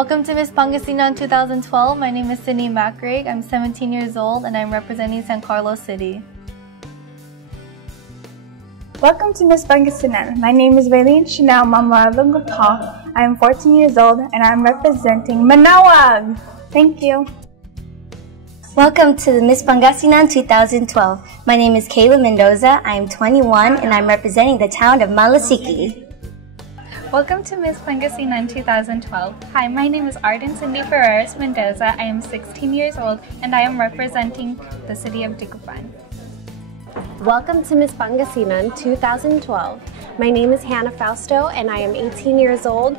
Welcome to Miss Pangasinan 2012. My name is Sydney MACARAEG. I'm 17 years old and I'm representing San Carlos City. Welcome to Miss Pangasinan. My name is RAYLENE MAMARADLO GUMPAL. I am 14 years old and I am representing Manaoag. Thank you. Welcome to the Miss Pangasinan 2012. My name is KAYLA MENDOZA. I am 21 and I'm representing the town of Malasiqui. Welcome to Miss Pangasinan 2012. Hi, my name is ARDEN Mendoza. I am 16 years old and I am representing the city of Dagupan. Welcome to Miss Pangasinan 2012. My name is FAUSTO and I am 18 years old.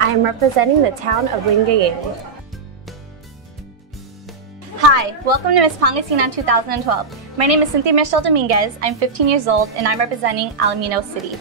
I am representing the town of Lingayen. Hi, welcome to Miss Pangasinan 2012. My name is CYNTHIA Dominguz. I'm 15 years old and I'm representing Alaminos City.